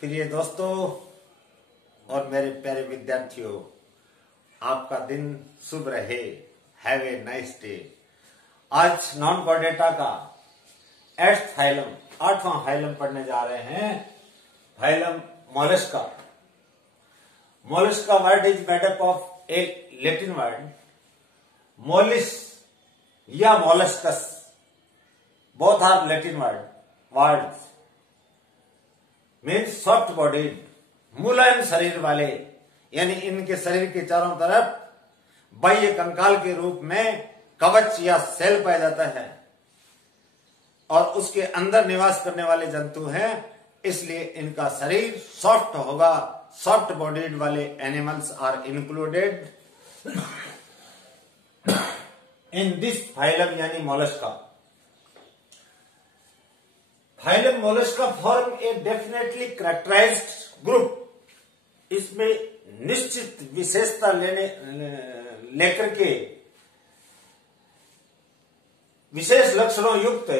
प्रिय दोस्तों और मेरे प्यारे विद्यार्थियों, आपका दिन शुभ रहे। Have a nice day. आज नॉन कोर्डेटा का 8th फाइलम 8वां फाइलम पढ़ने जा रहे हैं। Phylum Mollusca. Mollusca word is made up of a Latin word mollis या molluscus. Both are Latin words means soft bodied, मुलायम शरीर वाले, यानी इनके शरीर के चारों तरफ बाह्य कंकाल के रूप में कवच या सेल पाया जाता है और उसके अंदर निवास करने वाले जंतु हैं, इसलिए इनका शरीर सॉफ्ट होगा। सॉफ्ट बॉडीड वाले animals are included in this phylum यानी Mollusca. Phylum Mollusca form a definitely characterised group. इसमें निश्चित विशेषता लेकर के विशेष लक्षणों युक्त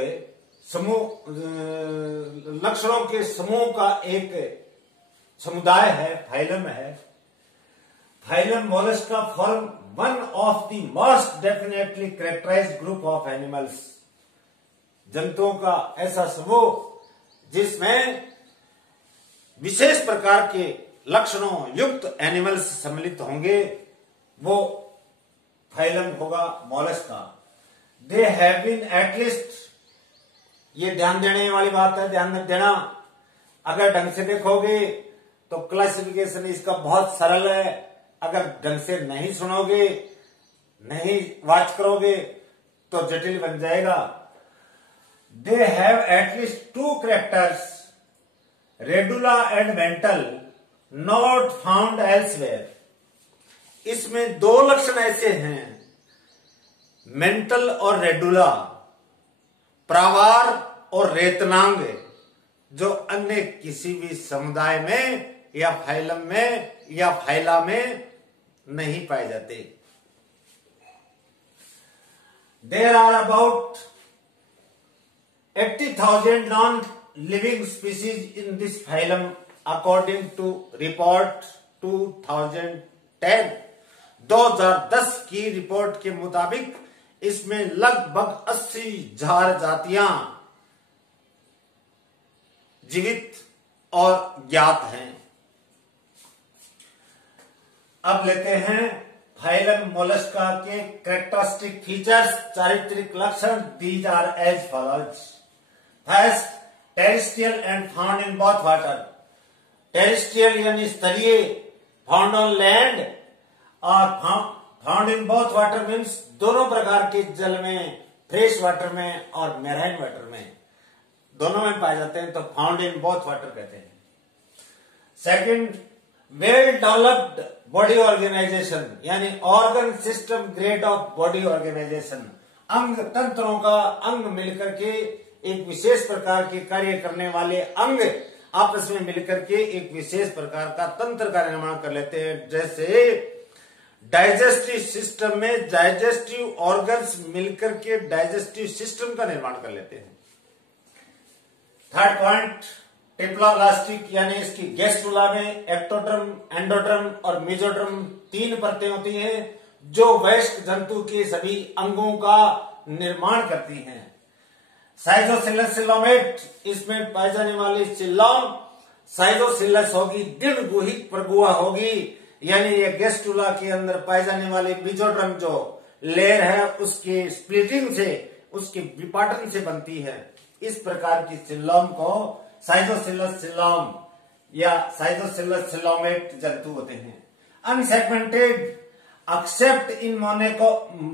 लक्षणों के समूह का एक समुदाय है, फाइलम है। Phylum Mollusca form one of the most definitely characterised group of animals. जंतुओं का ऐसा समूह जिसमें विशेष प्रकार के लक्षणों युक्त एनिमल्स सम्मिलित होंगे, वो फाइलम होगा Mollusca. They have been at least, ये ध्यान देने वाली बात है, ध्यान देना। अगर ढंग से देखोगे तो क्लासिफिकेशन इसका बहुत सरल है। अगर ढंग से नहीं सुनोगे, नहीं वाच करोगे तो जटिल बन जाएगा। They have at least two characters, radula and mental, not found elsewhere. इसमें दो लक्षण ऐसे हैं, मेंटल और रेडुला, प्रावार और रेतनांग, जो अन्य किसी भी समुदाय में या फाइलम में या फाइला में नहीं पाए जाते। There are about 80,000 non-living species in this phylum according to report 2010। 2010 की रिपोर्ट के मुताबिक इसमें लगभग 80,000 जातियां जीवित और ज्ञात हैं। अब लेते हैं फाइलम मोलस्का के कैरेक्टरिस्टिक फीचर्स, चारित्रिक लक्षण। These are as follows. First, terrestrial and found in both water. Terrestrial यानी स्तरीय, फाउंड ऑन लैंड, और found in both water means दोनों प्रकार के जल में, फ्रेश वाटर में और मैराइन वाटर में, दोनों में पाए जाते हैं, तो फाउंड इन बोथ वाटर कहते हैं। Second, well developed body organisation, यानी organ system grade of body organisation. अंग तंत्रों का अंग मिलकर के एक विशेष प्रकार के कार्य करने वाले अंग आपस में मिलकर के एक विशेष प्रकार का तंत्र का निर्माण कर लेते हैं। जैसे डाइजेस्टिव सिस्टम में डाइजेस्टिव ऑर्गन्स मिलकर के डाइजेस्टिव सिस्टम का निर्माण कर लेते हैं। थर्ड पॉइंट, टिप्लोब्लास्टिक, यानी इसकी गैस्ट्रुला में एक्टोडर्म, एंडोडर्म और मेसोडर्म 3 परतें होती हैं जो वयस्क जंतु के सभी अंगों का निर्माण करती हैं। साइजोसिलस सिलोमेट, इसमें पाई जाने वाली सिलोम साइजोसिलस होगी, दृढ़ गुहित प्रगुआ होगी, यानी ये गैस्ट्रुला के अंदर पाए जाने वाले मेसोडर्म जो लेयर है उसके स्प्लिटिंग से, उसके विपाटन से बनती है। इस प्रकार की सिलोम को साइजोसिलस सिलोम या साइजोसिलस सिलोमेट जंतु होते हैं। Unsegmented except in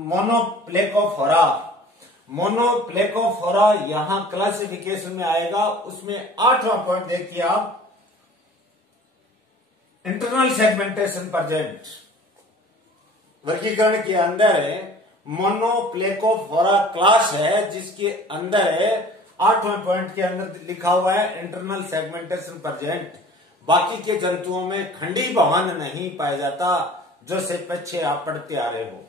मोनोप्लेकोफोरा। मोनोप्लेकोफोरा यहां क्लासिफिकेशन में आएगा, उसमें 8वां पॉइंट देखिए आप, इंटरनल सेगमेंटेशन प्रेजेंट। वर्गीकरण के अंदर मोनोप्लेकोफोरा क्लास है, जिसके अंदर 8वें पॉइंट के अंदर लिखा हुआ है इंटरनल सेगमेंटेशन प्रेजेंट। बाकी के जंतुओं में खंडी भवन नहीं पाया जाता, जो से पीछे आप पढ़ते आ रहे हो।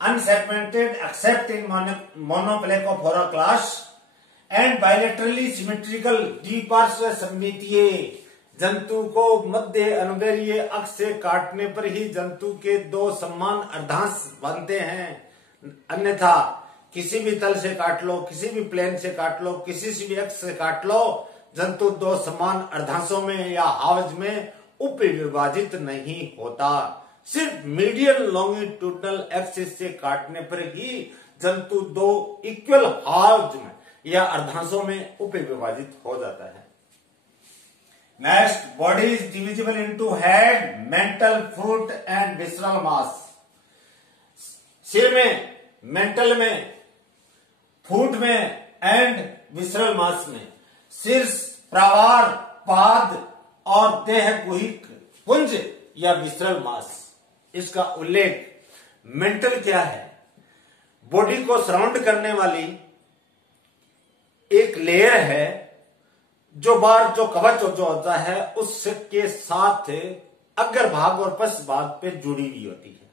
Unsegmented except in Monoplacophora class and bilaterally symmetrical द्विपार्श्व सममितीय। जंतु को मध्य अनुदैर्घ्य अक्ष से काटने पर ही जंतु के दो समान अर्धांश बनते हैं, अन्यथा किसी भी तल से काट लो, किसी भी प्लेन से काट लो, किसी से भी अक्ष से काट लो, जंतु दो समान अर्धांशों में या हावज में उप विभाजित नहीं होता। सिर्फ मीडियन लॉन्गिट्यूडनल एक्सिस से काटने पर ही जंतु दो इक्वल हावज में या अर्धांशों में उप विभाजित हो जाता है। Next, body is divisible into head, mantle, foot and visceral mass. सिर में, मेंटल में, फुट में एंड विसरल मास में। शीर्ष, प्रावार, पाद और देह गुहिक पुंज या विसरल मास। इसका उल्लेख मेंटल क्या है? बॉडी को सराउंड करने वाली एक लेयर है जो कवच जो होता है उसके साथ अग्र भाग और पश्च भाग पे जुड़ी हुई होती है।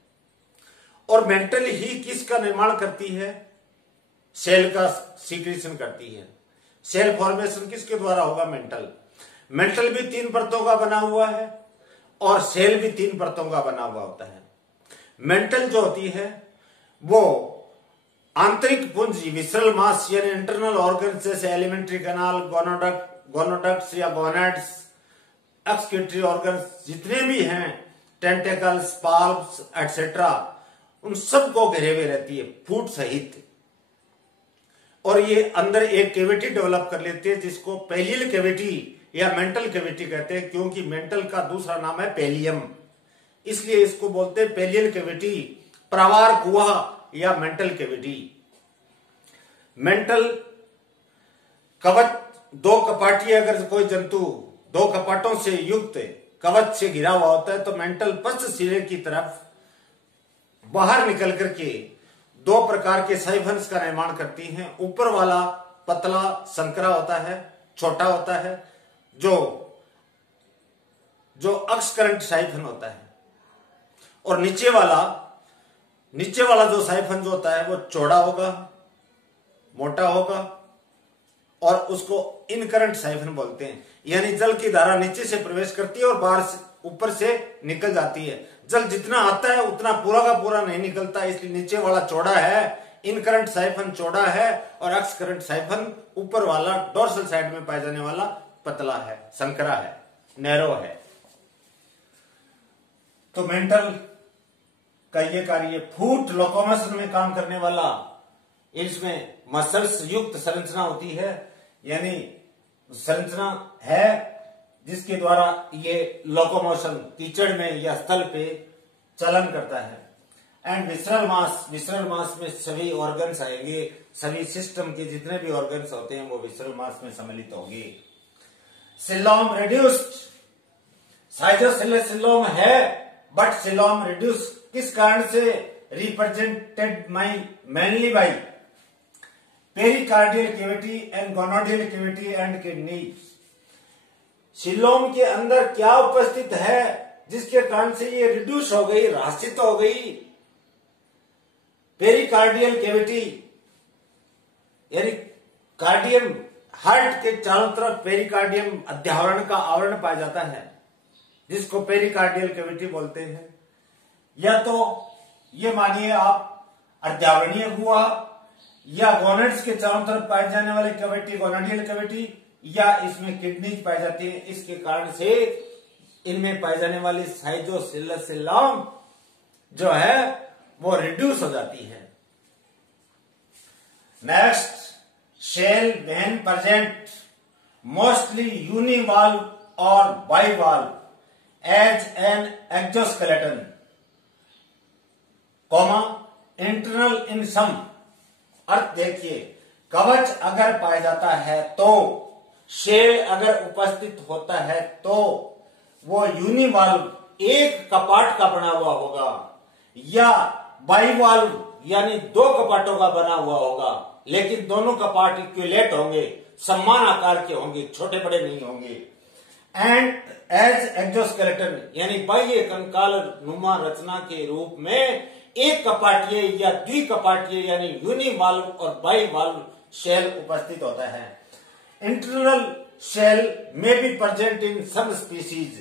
और मेंटल ही किसका निर्माण करती है? सेल का सीक्रेशन करती है। सेल फॉर्मेशन किसके द्वारा होगा? मेंटल भी 3 परतों का बना हुआ है और सेल भी 3 परतों का बना हुआ होता है। मेंटल जो होती है वो आंतरिक पुंज, विसरल मास यानी इंटरनल ऑर्गन जैसे एलिमेंट्री कैनाल, गोनोडक्ट्स या गोनेड्स, एक्सक्रीटरी ऑर्गन्स जितने भी हैं, टेंटेकल्स, पाल्प्स एटसेट्रा, उन सबको घेरे हुए रहती है फूट सहित। और ये अंदर एक कैविटी डेवलप कर लेती है जिसको पेलियल कैविटी या मेंटल कैविटी कहते हैं, क्योंकि मेंटल का दूसरा नाम है पेलियम, इसलिए इसको बोलते हैं पेलियल कैविटी, प्रावार कुआ या मेंटल कैविटी। मेंटल कवच, 2 कपाटी, अगर कोई जंतु 2 कपाटों से युक्त कवच से घिरा हुआ होता है तो मेंटल पश्च सिरे की तरफ बाहर निकल करके 2 प्रकार के साइफन्स का निर्माण करती हैं। ऊपर वाला पतला संकरा होता है, छोटा होता है, जो अक्ष करंट साइफन होता है, और नीचे वाला जो साइफन जो होता है वो चौड़ा होगा, मोटा होगा, और उसको इनकरंट साइफन बोलते हैं। यानी जल की धारा नीचे से प्रवेश करती है और बाहर से, ऊपर से निकल जाती है। जल जितना आता है उतना पूरा का पूरा नहीं निकलता, इसलिए नीचे वाला चौड़ा है, इनकरंट साइफन चौड़ा है, और अक्ष करंट साइफन ऊपर वाला डोर्सल साइड में पाए जाने वाला पतला है, संकरा है, नैरो है। तो मेंटल का ये कार्य फूट लोकोमोशन में काम करने वाला, इसमें मसल्स युक्त संरचना होती है, यानी संरचना है जिसके द्वारा ये लोकोमोशन कीचड़ में या स्थल पे चलन करता है। एंड विसरल मास में सभी ऑर्गन्स आएंगे, सभी सिस्टम के जितने भी ऑर्गन्स होते हैं वो विसरल मास में सम्मिलित होंगे। सिलोम रिड्यूस्ड, साइटोसिलोम है बट सिलोम रिड्यूस किस कारण से? Represented mainly by pericardial cavity and gonadial cavity and kidneys. Coelom के अंदर क्या उपस्थित है जिसके कारण से ये रिड्यूस हो गई, ह्रासित हो गई? पेरिकार्डियल कैविटी यानी कार्डियम, हार्ट के चारों तरफ पेरिकार्डियम अध्यावरण का आवरण पाया जाता है जिसको पेरिकार्डियल कैविटी बोलते हैं। या तो ये मानिए आप अध्यावरणीय गुहा, या गोनेड्स के चारों तरफ पाए जाने वाली कैविटी गोनाडियल कैविटी, या इसमें किडनीज पाई जाती है। इसके कारण से इनमें पाई जाने वाली साइटोसिलोम जो है वो रिड्यूस हो जाती है। Next, shell when present mostly univalve और bivalve as an exoskeleton, internal in some. अर्थ देखिए, कवच अगर पाया जाता है तो, शेल अगर उपस्थित होता है तो वो यूनिवाल्व एक कपाट का बना हुआ होगा, या बाइवाल्व यानी 2 कपाटों का बना हुआ होगा, लेकिन दोनों कपाट इक्विलेट होंगे, समान आकार के होंगे, छोटे बड़े नहीं होंगे। एंड एज एक्सोस्केलेटन यानी बाह्य कंकाल नुमा रचना के रूप में एक कपाटीय या द्विकपाटीय यानी यूनिवाल्व और बाइवाल्व शेल उपस्थित होता है। इंटरनल शेल में be present in some species.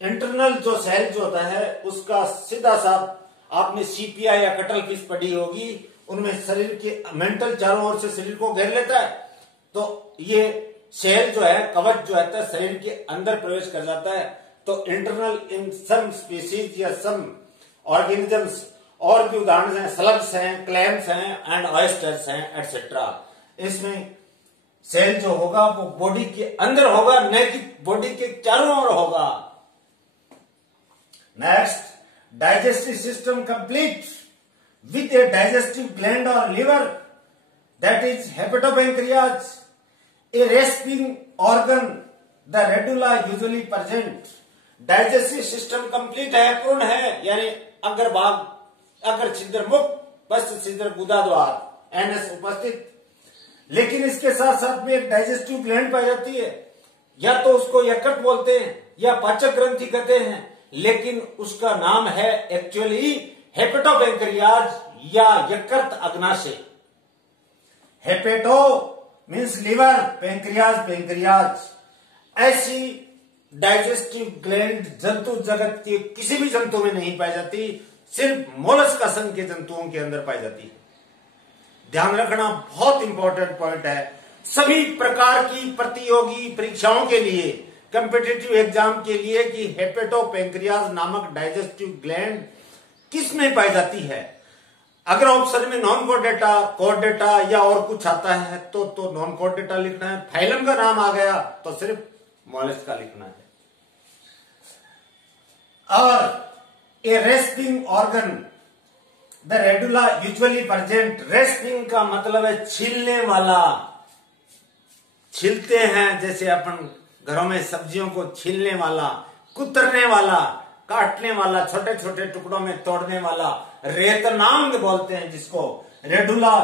Internal जो सेल जो होता है उसका सीधा सा आपने सीपिया या कटल फिश पढ़ी होगी, उनमें शरीर के मेंटल चारों ओर से शरीर को घेर लेता है, तो ये सेल जो है कवच जो है शरीर के अंदर प्रवेश कर जाता है। तो इंटरनल इन सम स्पीसीज या सम ऑर्गेनिजम्स, और भी उदाहरण हैं, स्लग्स हैं, क्लैम्स हैं एंड ऑयस्टर्स हैं एटसेट्रा। इसमें सेल जो होगा वो बॉडी के अंदर होगा, न कि बॉडी के चारों ओर होगा। Next, digestive system complete with a digestive gland और liver, that is hepatopancreas, a rasping organ, the radula usually present. Digestive system complete है, पूर्ण है, यानी अग्रभाग, अग्र छिद्र मुख, पश्च छिद्र गुदाद्वार, एनएस उपस्थित। लेकिन इसके साथ साथ में एक डाइजेस्टिव ग्लैंड पाई जाती है, या तो उसको यकृत बोलते हैं या पाचक ग्रंथि कहते हैं, लेकिन उसका नाम है एक्चुअली हेपेटोपैंक्रियाज या यकृत अग्नाशय। Hepato means liver, pancreas pancreas. ऐसी डाइजेस्टिव ग्लैंड जंतु जगत के किसी भी जंतु में नहीं पाई जाती, सिर्फ मोलस्कासन के जंतुओं के अंदर पाई जाती है। ध्यान रखना, बहुत इंपॉर्टेंट पॉइंट है। सभी प्रकार की प्रतियोगी परीक्षाओं के लिए, कॉम्पिटिटिव एग्जाम के लिए, कि हेपेटोपैंक्रियाज नामक डाइजेस्टिव ग्लैंड किस में पाई जाती है। अगर ऑप्शन में non code data, code data या और कुछ आता है तो नॉन कोड डेटा लिखना है। फाइलम का नाम आ गया तो सिर्फ मोलस्का लिखना है। और a rasping organ, the radula usually present. Rasping का मतलब है छीलने वाला। छीलते हैं, जैसे अपन घरों में सब्जियों को छीलने वाला, कुतरने वाला, काटने वाला, छोटे छोटे टुकड़ों में तोड़ने वाला, रेतनांग बोलते हैं जिसको। रेडुला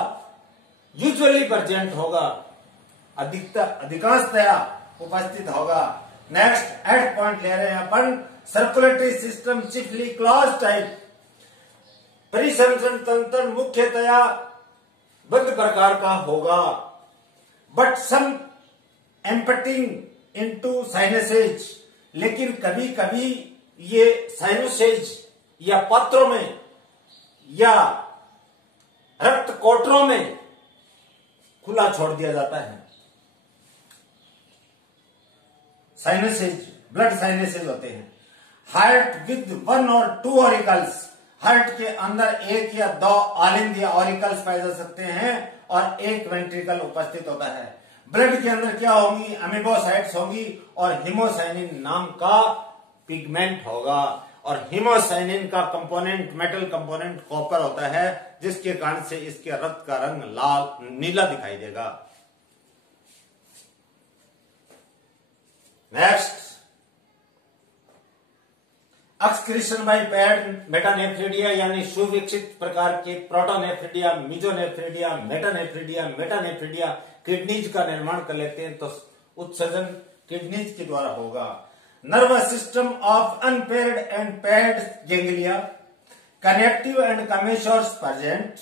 यूजुअली प्रेजेंट होगा, अधिकांशतया उपस्थित होगा। नेक्स्ट एड पॉइंट ले रहे हैं अपन, सर्कुलेटरी सिस्टम चिफली क्लॉज टाइप। परिसंचरण तंत्र मुख्यतया बद्ध प्रकार का होगा, बट सम एम्पटिंग इनटू साइनसेज। लेकिन कभी कभी ये साइनसेज या पत्रों में या रक्त कोटरों में खुला छोड़ दिया जाता है। साइनसेज, ब्लड साइनसेज होते हैं। हार्ट विद 1 और 2 ऑरिकल्स। हार्ट के अंदर 1 या 2 आलिंद या ऑरिकल्स पाए जा सकते हैं और 1 वेंट्रिकल उपस्थित होता है। ब्लड के अंदर क्या होंगी? अमीबोसाइट्स होंगी और हीमोसाइनिन नाम का पिगमेंट होगा। और हीमोसाइनिन का कंपोनेंट, मेटल कंपोनेंट कॉपर होता है, जिसके कारण से इसके रक्त का रंग लाल, नीला दिखाई देगा। Next, excretion bye pad metanephridia, यानी सुविकसित प्रकार के प्रोटोनेफ्रिडिया, मिजोनेफ्रिडिया, मेटानेफ्रिडिया किडनीज का निर्माण कर लेते हैं, तो उत्सर्जन किडनीज के द्वारा होगा। Nervous system of unpaired and paired ganglia, connective and commissures present.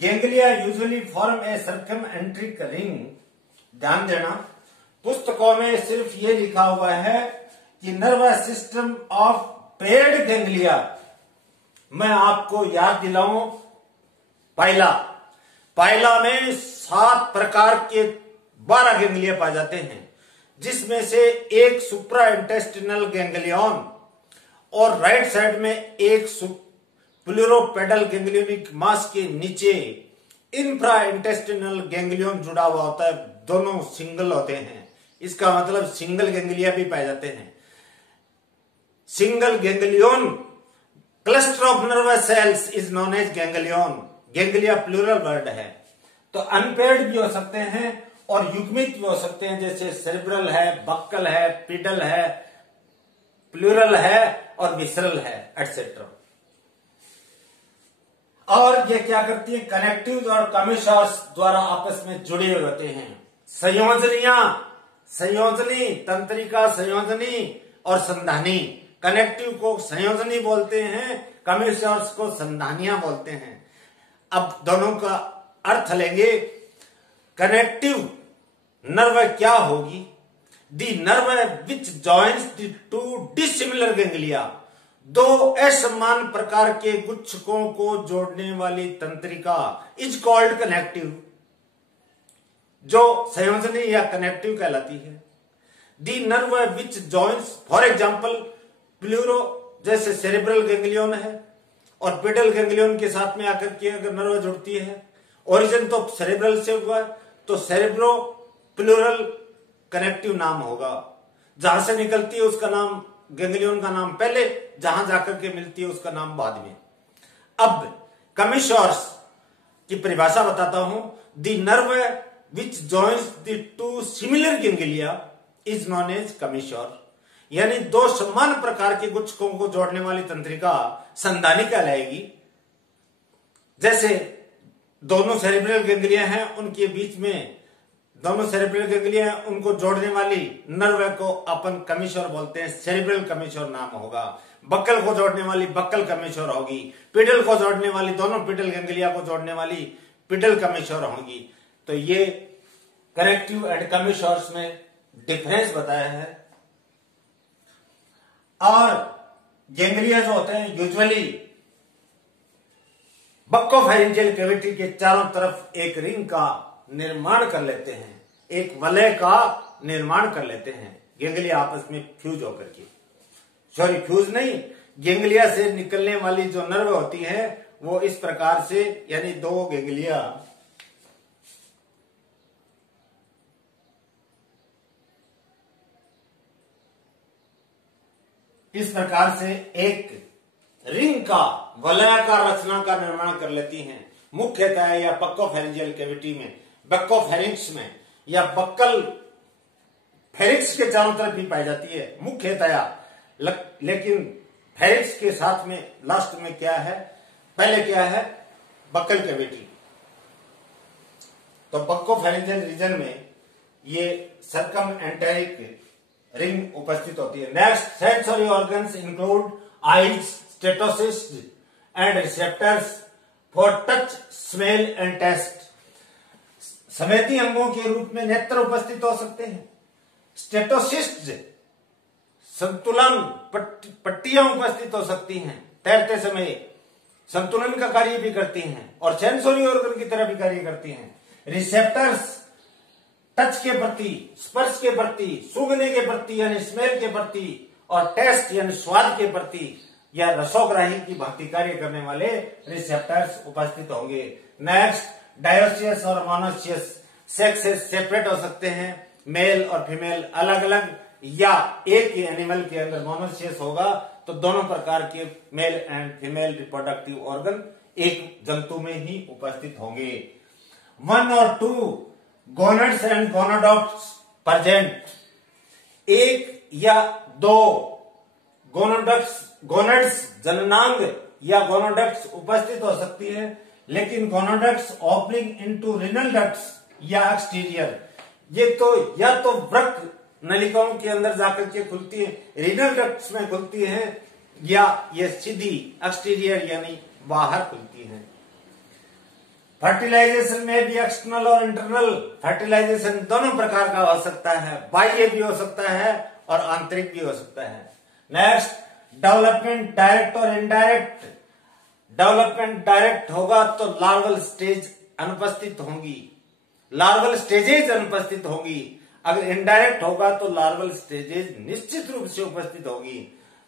Ganglia usually form a circumenteric ring. ध्यान देना, पुस्तकों में सिर्फ ये लिखा हुआ है कि nervous system of paired ganglia. मैं आपको याद दिलाऊं, पाइला में 7 प्रकार के 12 गैंग्लिया पाए जाते हैं, जिसमें से एक सुप्रा इंटेस्टिनल गैंग्लियन और राइट साइड में एक प्लूरोपेडल गैंग्लियोनिक मास के नीचे इंफ्रा इंटेस्टिनल गैंग्लियन जुड़ा हुआ होता है। दोनों सिंगल होते हैं, इसका मतलब सिंगल गैंग्लिया भी पाए जाते हैं। Single ganglion cluster of nervous cells is known as ganglion. Ganglia plural word है, तो अनपेयर्ड भी हो सकते हैं और युग्मित भी हो सकते हैं, जैसे सेरेब्रल है, बक्कल है, पिडल है, प्लूरल है और विसरल है, एटसेट्रा। और ये क्या करती है? कनेक्टिव और कमिशर्स द्वारा आपस में जुड़े हुए होते हैं। संयोजनी, तंत्रिका संयोजनी और संधानी। कनेक्टिव को संयोजनी बोलते हैं, कमिशर्स को संधानियां बोलते हैं। अब दोनों का अर्थ लेंगे कनेक्टिव नर्व क्या होगी। दी nerve which joins the to dissimilar ganglia, दो असमान प्रकार के गुच्छकों को जोड़ने वाली तंत्रिका इज कॉल्ड कनेक्टिव, जो संयोजनी या कनेक्टिव कहलाती है। दी nerve which joins, for example pleuro जैसे सेरेब्रल गैंग्लियन है और पेडल गैंग्लियन के साथ में आकर के अगर नर्व जुड़ती है, ओरिजिन तो सेरेब्रल से हुआ है तो सेरेब्रो प्लूरल कनेक्टिव नाम होगा। जहां से निकलती है उसका नाम, गैंग्लियन का नाम पहले, जहां जाकर के मिलती है उसका नाम बाद में। अब कमिश्योर्स की परिभाषा बताता हूं। The nerve which joins the two similar ganglia is known as commissure, यानी दो समान प्रकार के गुच्छकों को जोड़ने वाली तंत्रिका संधानी कहलाएगी। जैसे दोनों सेरेब्रल गैंग्लिया हैं, उनके बीच में दोनों सेरेब्रल गैंग्लिया हैं, उनको जोड़ने वाली नर्व को अपन कमिश्योर बोलते हैं, सेरेब्रल कमिश्योर नाम होगा। बक्कल को जोड़ने वाली बक्कल कमिश्योर होगी, पिडल को जोड़ने वाली, दोनों पिडल गैंग्लिया को जोड़ने वाली पिडल कमिश्योर होगी। तो ये कनेक्टिव एंड कमिश्योर्स में डिफरेंस बताया है। और गैंग्लिया जो होते हैं यूजुअली बक्कोफेरेंजियल कैविटी के चारों तरफ एक रिंग का निर्माण कर लेते हैं, एक वलय का निर्माण कर लेते हैं, गैंग्लिया आपस में फ्यूज होकर के, सॉरी फ्यूज नहीं, गैंग्लिया से निकलने वाली जो नर्व होती है वो इस प्रकार से, यानी दो गैंग्लिया इस प्रकार से एक रिंग का, वलयाकार रचना का निर्माण कर लेती हैं, मुख्यतः या बक्कोफेरेंजियल कैविटी में, बक्कोफेरिंक्स में या बक्कल फेरिक्स के चारों तरफ भी पाई जाती है मुख्यतया। लेकिन फेरिक्स के साथ में लास्ट में क्या है, पहले क्या है, बक्कल कैविटी। तो बक्कोफेरेंजियल रीजन में ये सर्कम एंटेरिक रिंग उपस्थित होती है। Next, sensory organs include eyes, statocyst and receptors for touch, smell and taste. संवेदी अंगों के रूप में नेत्र उपस्थित हो सकते हैं, स्टेटोसिस्ट संतुलन पट्टियां उपस्थित हो सकती हैं, तैरते समय संतुलन का कार्य भी करती हैं और सेंसरी ऑर्गन की तरह भी कार्य करती हैं। रिसेप्टर्स टच के प्रति, स्पर्श के प्रति, सूंघने के प्रति यानी स्मेल के प्रति, और टेस्ट यानी स्वाद के प्रति या रसोग्राही की भांति कार्य करने वाले रिसेप्टर्स उपस्थित होंगे। नेक्स्ट, डायोसियस और मोनोसियस सेक्सेस सेपरेट हो सकते हैं, मेल और फीमेल अलग अलग, या एक ही एनिमल के अंदर मोनोसियस होगा तो दोनों प्रकार के male and female reproductive organ एक जंतु में ही उपस्थित होंगे। 1 और 2 गोनड्स एंड गोनाडोट्स प्रेजेंट, एक या दो गोनड्स जननांग या गोनाडक्ट्स उपस्थित हो सकती है, लेकिन गोनाडक्ट्स ओपनिंग इनटू रीनल डक्ट्स या एक्सटीरियर, ये तो या तो वृक्क नलिकाओं के अंदर जाकर के खुलती है, रीनल डक्ट्स में खुलती है, या ये सीधी एक्सटीरियर यानी बाहर खुलती है। फर्टिलाइजेशन में भी एक्सटर्नल और इंटरनल फर्टिलाइजेशन दोनों प्रकार का हो सकता है, बाह्य भी हो सकता है और आंतरिक भी हो सकता है। नेक्स्ट, डेवलपमेंट डायरेक्ट और इनडायरेक्ट। डेवलपमेंट डायरेक्ट होगा तो लार्वल स्टेज अनुपस्थित होंगी, लार्वल स्टेजेज अनुपस्थित होंगी। अगर इनडायरेक्ट होगा तो लार्वल स्टेजेज निश्चित रूप से उपस्थित होगी।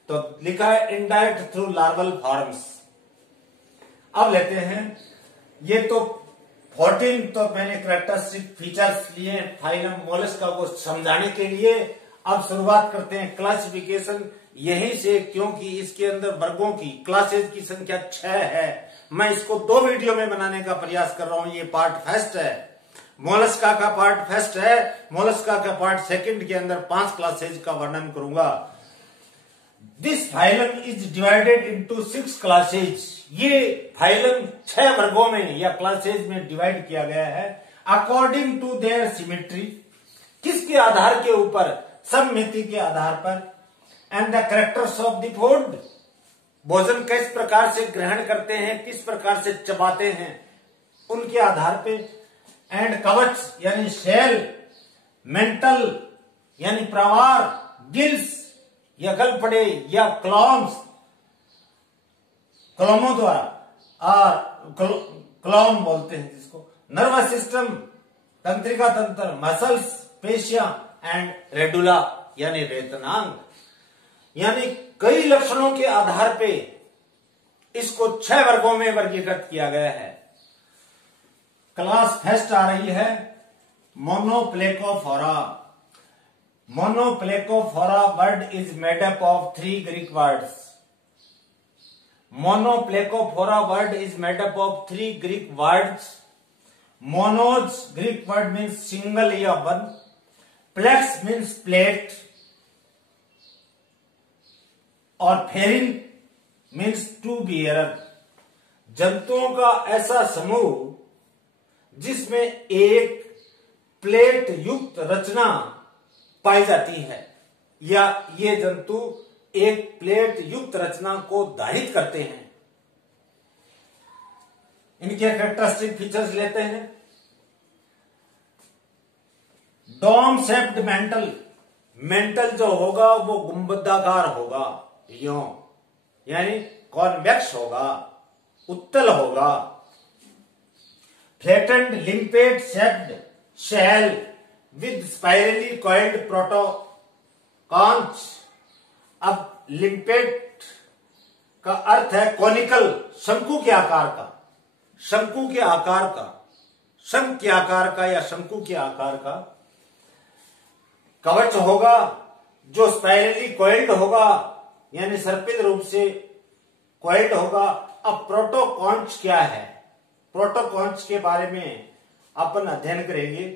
तो लिखा है इनडायरेक्ट थ्रू लार्वल फॉर्म्स। अब लेते हैं, ये तो 14 तो मैंने कैरेक्टरिस्टिक फीचर्स लिए फाइलम मोलस्का को समझाने के लिए। अब शुरुआत करते हैं क्लासिफिकेशन यहीं से, क्योंकि इसके अंदर वर्गों की, क्लासेज की संख्या 6 है। मैं इसको 2 वीडियो में बनाने का प्रयास कर रहा हूं। ये पार्ट फर्स्ट है, मोलस्का का पार्ट फर्स्ट है। मोलस्का का पार्ट सेकंड के अंदर 5 क्लासेज का वर्णन करूंगा। This phylum is divided into 6 classes. ये फाइलम 6 वर्गों में या क्लासेज में डिवाइड किया गया है अकॉर्डिंग टू देयर सिमेट्री। किसके आधार के ऊपर? सममिति के आधार पर। And the characters of the food, भोजन किस प्रकार से ग्रहण करते हैं, किस प्रकार से चबाते हैं, उनके आधार पे, एंड कवच यानी शेल, मेंटल यानी प्रवार, गिल्स या गलफड़े या क्लॉम्स, क्लोमों द्वारा, और क्लोम बोलते हैं जिसको, नर्वस सिस्टम, तंत्रिका तंत्र, मसल्स, पेशियां, एंड रेडुला यानी रेतनांग। यानी कई लक्षणों के आधार पे इसको 6 वर्गों में वर्गीकृत किया गया है। क्लास फर्स्ट आ रही है Monoplacophora. Monoplacophora word is made up of 3 Greek words. Monoplecophora word is made up of 3 Greek words. Monos, Greek word means single या one. Plex means plate. और फेरिन means to bearer. जंतुओं का ऐसा समूह जिसमें एक प्लेट युक्त रचना पाई जाती है, या ये जंतु एक प्लेट युक्त रचना को धारित करते हैं। इनके कैरेक्टरिस्टिक फीचर्स लेते हैं। डोम शेप्ड मेंटल, मेंटल जो होगा वो गुंबदाकार होगा, यो यानी कॉन्वेक्स होगा, उत्तल होगा। Flattened limpet shaped shell with spirally coiled protoconch. अब लिम्पेट का अर्थ है कॉनिकल, शंकु के आकार का, शंकु के आकार का, शंख के आकार का या शंकु के आकार का कवच होगा जो स्पाइरली कॉइल्ड होगा, यानी सर्पिल रूप से कॉइल्ड होगा। अब प्रोटोकॉन्च क्या है? प्रोटोकॉन्च के बारे में अपन अध्ययन करेंगे।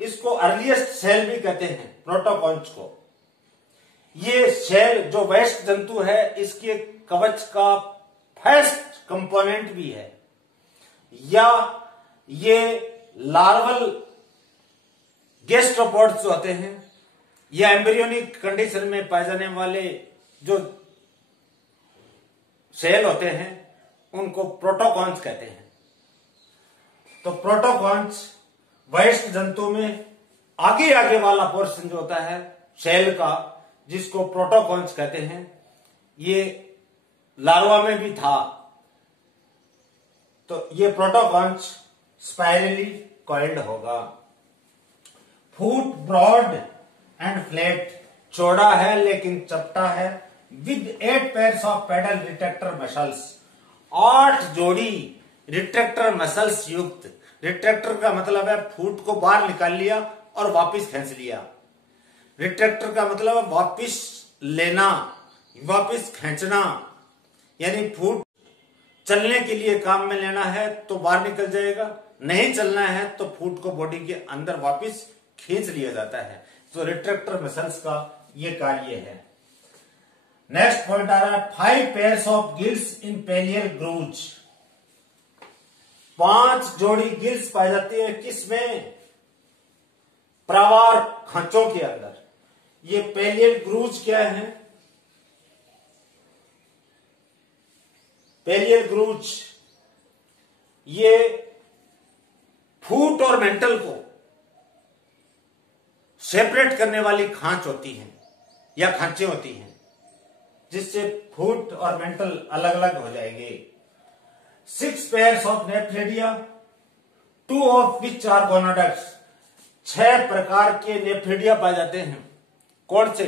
इसको अर्लीस्ट सेल भी कहते हैं, प्रोटोकॉन्च को। ये सेल जो वेस्ट जंतु है, इसके कवच का फर्स्ट कंपोनेंट भी है, या ये लार्वल गैस्ट्रोपोड्स होते हैं, या एम्ब्रियोनिक कंडीशन में पाए जाने वाले जो सेल होते हैं उनको प्रोटोकॉन्च कहते हैं। तो प्रोटोकॉन्च वेस्ट जंतु में आगे आगे वाला पोर्शन जो होता है सेल का, जिसको प्रोटोकॉन्च कहते हैं, ये लार्वा में भी था। तो ये प्रोटोकॉन्च स्पाइरली कॉइल्ड होगा। फुट ब्रॉड एंड फ्लैट, चौड़ा है लेकिन चपटा है। With 8 pairs of pedal retractor muscles, 8 जोड़ी रिट्रैक्टर मसल्स युक्त। रिट्रैक्टर का मतलब है फुट को बाहर निकाल लिया और वापस खींच लिया। रिट्रैक्टर का मतलब है वापस लेना, वापस खींचना, यानी फुट चलने के लिए काम में लेना है तो बाहर निकल जाएगा, नहीं चलना है तो फुट को बॉडी के अंदर वापस खींच लिया जाता है। तो रिट्रैक्टर मसल्स का ये कार्य है। नेक्स्ट पॉइंट आ रहा है 5 पेयर्स ऑफ गिल्स इन पेलियल ग्रूज। 5 जोड़ी गिल्स पाई जाती है किसमें? प्रावार खांचों के अंदर। ये पेलियल ग्रूज क्या है? पेलियल ग्रूज ये फुट और मेंटल को सेपरेट करने वाली खांच होती है या खांचे होती हैं, जिससे फुट और मेंटल अलग अलग हो जाएंगे। 6 pairs of nephridia, 2 of which are gonoducts. 6 प्रकार के नेफ्रेडिया पाए जाते हैं। कौन से?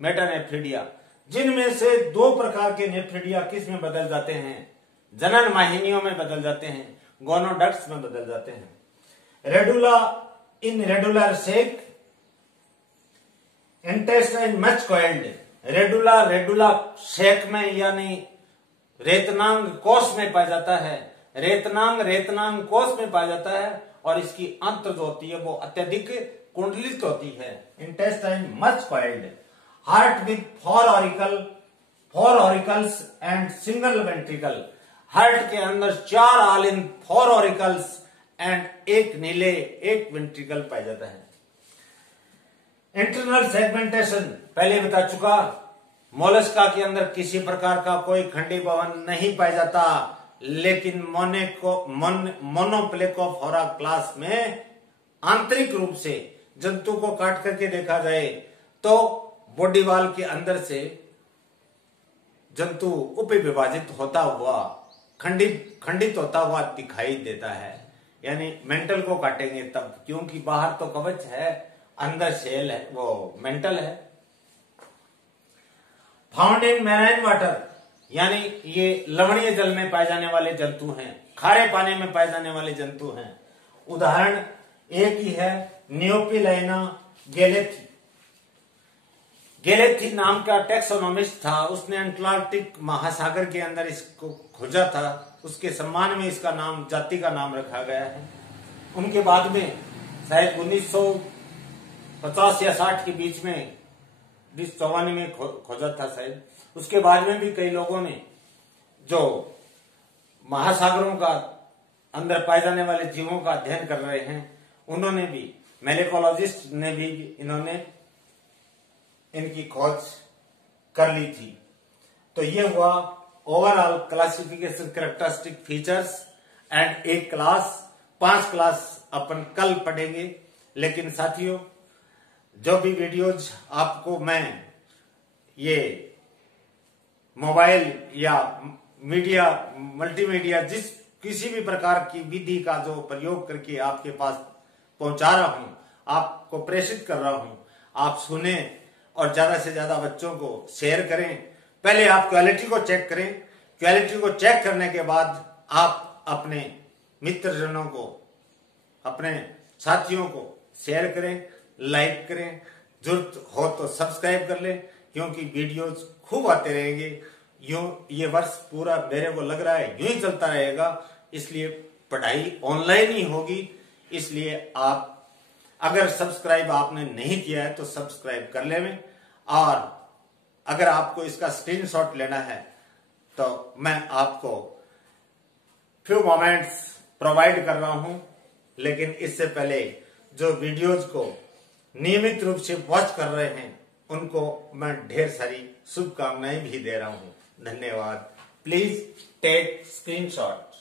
मेटानेफ्रेडिया, जिनमें से 2 प्रकार के नेफ्रेडिया किस में बदल जाते हैं? जनन वाहिनियों में बदल जाते हैं, गोनोडक्ट्स में बदल जाते हैं। Radula in radular sac, intestine much coiled. Radula radula sac में यानी रेतनांग कोष में पाया जाता है। रेतनांग रेतनांग कोष में पाया जाता है और इसकी अंत्र जो होती है वो अत्यधिक कुंडलित होती है। Intestine much coiled. Heart with 4 auricles and single ventricle. Heart के अंदर 4 आलिन 4 ऑरिकल्स एंड 1 नीले 1 वेंट्रिकल पाया जाता है। इंटरनल सेगमेंटेशन पहले बता चुका। मोलस्का के अंदर किसी प्रकार का कोई खंडी भवन नहीं पाया जाता, लेकिन मोनोप्लेकोफोरा क्लास में आंतरिक रूप से जंतु को काट करके देखा जाए तो बॉडी वॉल के अंदर से जंतु उपविभाजित होता हुआ खंडित होता हुआ दिखाई देता है। यानी मेंटल को काटेंगे तब, क्योंकि बाहर तो कवच है, अंदर शेल है, वो मेंटल है। फाउंड इन मैराइन वाटर, यानी ये लवणीय जल में पाए जाने वाले जंतु हैं, खारे पानी में पाए जाने वाले जंतु हैं। उदाहरण एक ही है, नियोपिलाइना गेलेथी। गेलेथी नाम का टैक्सोनॉमिस्ट था, उसने अटलांटिक महासागर के अंदर इसको खोजा था। उसके सम्मान में इसका नाम, जाति का नाम रखा गया है। उनके बाद में शायद 1950 या 60 के बीच में 1954 में खोजा था शायद। उसके बाद में भी कई लोगों ने जो महासागरों का अंदर पाए जाने वाले जीवों का अध्ययन कर रहे हैं, उन्होंने भी, मेलेकोलॉजिस्ट ने भी इन्होंने इनकी खोज कर ली थी। तो ये हुआ overall classification characteristic features and एक क्लास। 5 क्लास अपन कल पढ़ेंगे। लेकिन साथियों, जो भी वीडियोज आपको मैं ये मोबाइल या मीडिया, मल्टीमीडिया, किसी भी प्रकार की विधि का जो प्रयोग करके आपके पास पहुंचा रहा हूं, आपको प्रेषित कर रहा हूं, आप सुने और ज्यादा से ज्यादा बच्चों को शेयर करें। पहले आप क्वालिटी को चेक करें। क्वालिटी को चेक करने के बाद आप अपने मित्रजनों को, अपने साथियों को शेयर करें, लाइक करें, जरूरत हो तो सब्सक्राइब कर लें, क्योंकि वीडियोज खूब आते रहेंगे। यूं ये वर्ष पूरा मेरे को लग रहा है यूं ही चलता रहेगा। इसलिए पढ़ाई ऑनलाइन ही होगी। इसलिए आप अगर सब्सक्राइब आपने नहीं किया है तो सब्सक्राइब कर लें। और अगर आपको इसका स्क्रीनशॉट लेना है तो मैं आपको फ्यू मोमेंट्स प्रोवाइड कर रहा हूं। लेकिन इससे पहले जो वीडियोज को नियमित रूप से वॉच कर रहे हैं, उनको मैं ढेर सारी शुभकामनाएं भी दे रहा हूं। धन्यवाद। Please take screenshot.